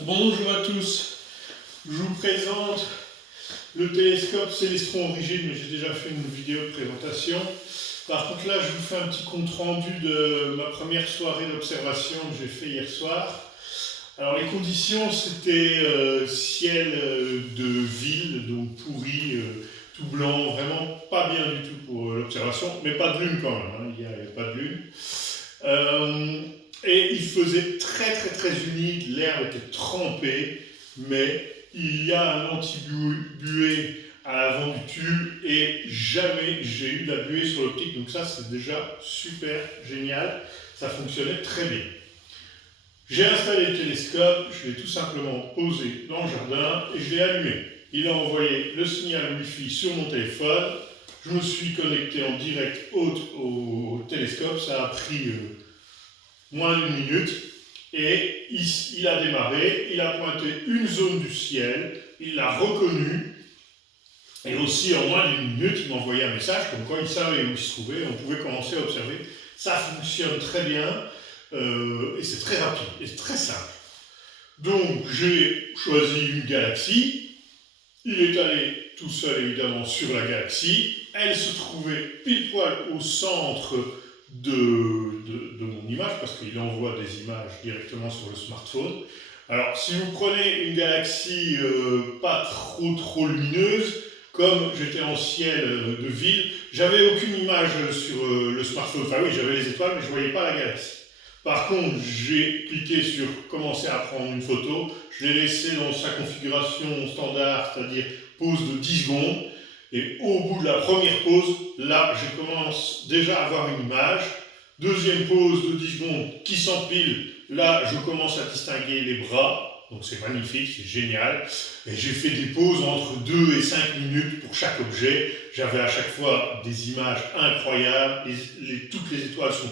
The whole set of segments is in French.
Bonjour à tous, je vous présente le télescope Célestron Origine, mais j'ai déjà fait une vidéo de présentation. Par contre là, je vous fais un petit compte rendu de ma première soirée d'observation que j'ai fait hier soir. Alors les conditions, c'était ciel de ville, donc pourri, tout blanc, vraiment pas bien du tout pour l'observation, mais pas de lune quand même, hein, il n'y a pas de lune. Et il faisait très humide, l'air était trempé, mais il y a un anti-buée à l'avant du tube et jamais j'ai eu de la buée sur l'optique, donc ça c'est déjà super génial, ça fonctionnait très bien. J'ai installé le télescope, je l'ai tout simplement posé dans le jardin et je l'ai allumé. Il a envoyé le signal Wi-Fi sur mon téléphone, je me suis connecté en direct au télescope, ça a pris moins d'une minute, et il a démarré, il a pointé une zone du ciel, il l'a reconnue, et aussi en moins d'une minute, il m'a envoyé un message comme quoi il savait où il se trouvait, on pouvait commencer à observer. Ça fonctionne très bien, et c'est très rapide, et c'est très simple. Donc j'ai choisi une galaxie, il est allé tout seul évidemment sur la galaxie, elle se trouvait pile poil au centre de mon image, parce qu'il envoie des images directement sur le smartphone. Alors, si vous prenez une galaxie pas trop lumineuse, comme j'étais en ciel de ville, j'avais aucune image sur le smartphone. Enfin oui, j'avais les étoiles, mais je ne voyais pas la galaxie. Par contre, j'ai cliqué sur commencer à prendre une photo, je l'ai laissé dans sa configuration standard, c'est-à-dire pause de 10 secondes. Et au bout de la première pause, là, je commence déjà à avoir une image. Deuxième pause de 10 secondes qui s'empile. Là, je commence à distinguer les bras. Donc c'est magnifique, c'est génial. Et j'ai fait des pauses entre 2 et 5 minutes pour chaque objet. J'avais à chaque fois des images incroyables. Toutes les étoiles sont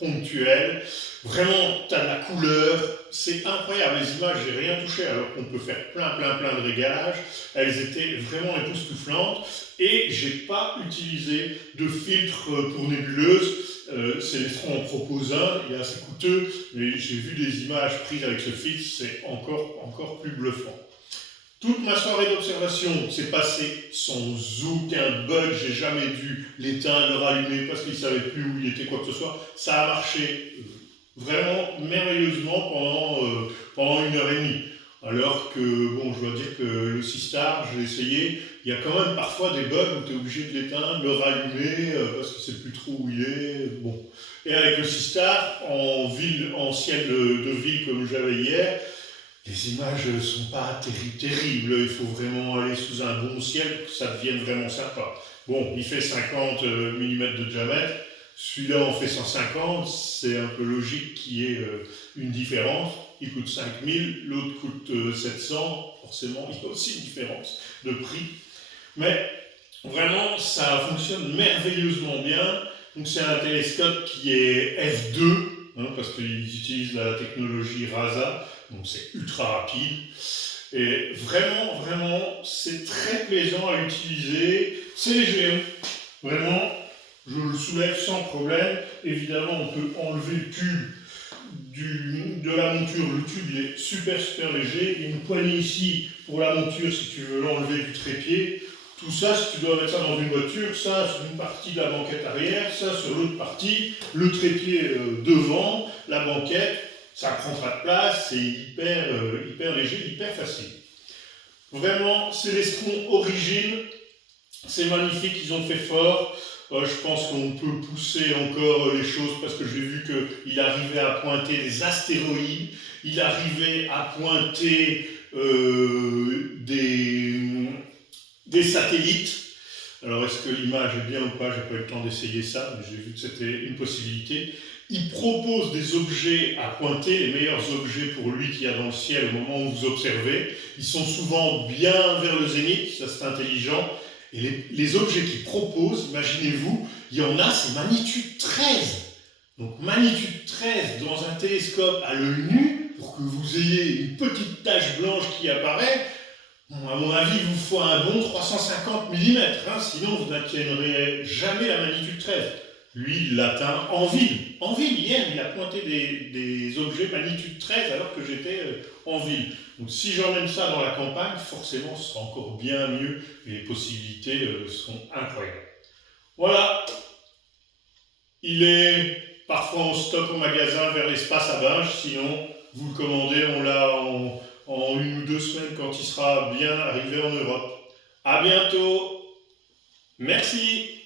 ponctuelles. Vraiment, tu as de la couleur. C'est incroyable. Les images, j'ai rien touché alors qu'on peut faire plein de régalages. Elles étaient vraiment époustouflantes. Et j'ai pas utilisé de filtre pour nébuleuse. Célestron en propose un, il est assez coûteux, mais j'ai vu des images prises avec ce filtre, c'est encore plus bluffant. Toute ma soirée d'observation s'est passée sans aucun bug, j'ai jamais dû l'éteindre, le rallumer parce qu'il ne savait plus où il était, quoi que ce soit. Ça a marché vraiment merveilleusement pendant 1h30. Alors que, bon, je dois dire que le Sistar, je l'ai essayé, il y a quand même parfois des bugs où tu es obligé de l'éteindre, le rallumer, parce que c'est plus trop où il est. Bon. Et avec le Sistar, en ciel de ville comme j'avais hier, les images ne sont pas terribles. Il faut vraiment aller sous un bon ciel pour que ça devienne vraiment sympa. Bon, il fait 50 mm de diamètre, celui-là en fait 150, c'est un peu logique qu'il y ait une différence. Il coûte 5000, l'autre coûte 700, forcément il y a aussi une différence de prix. Mais vraiment, ça fonctionne merveilleusement bien. Donc c'est un télescope qui est f2, parce qu'ils utilisent la technologie RASA, donc c'est ultra rapide. Et vraiment, c'est très plaisant à utiliser. C'est léger, vraiment, je le soulève sans problème. Évidemment, on peut enlever le tube de la monture. Le tube il est super léger. Il y a une poignée ici pour la monture si tu veux l'enlever du trépied. Tout ça, si tu dois mettre ça dans une voiture, ça sur une partie de la banquette arrière, ça sur l'autre partie, le trépied devant, la banquette, ça prend pas de place, c'est hyper léger, hyper facile. Vraiment, Célestron Origine, c'est magnifique, ils ont fait fort. Je pense qu'on peut pousser encore les choses parce que j'ai vu qu'il arrivait à pointer des astéroïdes, il arrivait à pointer des satellites. Alors est-ce que l'image est bien ou pas? J'ai pas eu le temps d'essayer ça, mais j'ai vu que c'était une possibilité. Il propose des objets à pointer, les meilleurs objets pour lui qu'il y a dans le ciel au moment où vous observez. Ils sont souvent bien vers le zénith, ça c'est intelligent. Et les objets qu'il propose, imaginez-vous, il y en a, c'est magnitude 13. Donc magnitude 13 dans un télescope à l'œil nu, pour que vous ayez une petite tache blanche qui apparaît, bon, à mon avis, il vous faut un bon 350 mm, sinon vous n'atteindrez jamais la magnitude 13. lui, il l'atteint en ville. En ville, hier, il a pointé des objets magnitude 13 alors que j'étais en ville. Donc si j'emmène ça dans la campagne, forcément, ce sera encore bien mieux et les possibilités seront incroyables. Voilà, il est parfois en stock au magasin vers l'espace à Binge, sinon vous le commandez, on l'a en 1 ou 2 semaines quand il sera bien arrivé en Europe. À bientôt, merci.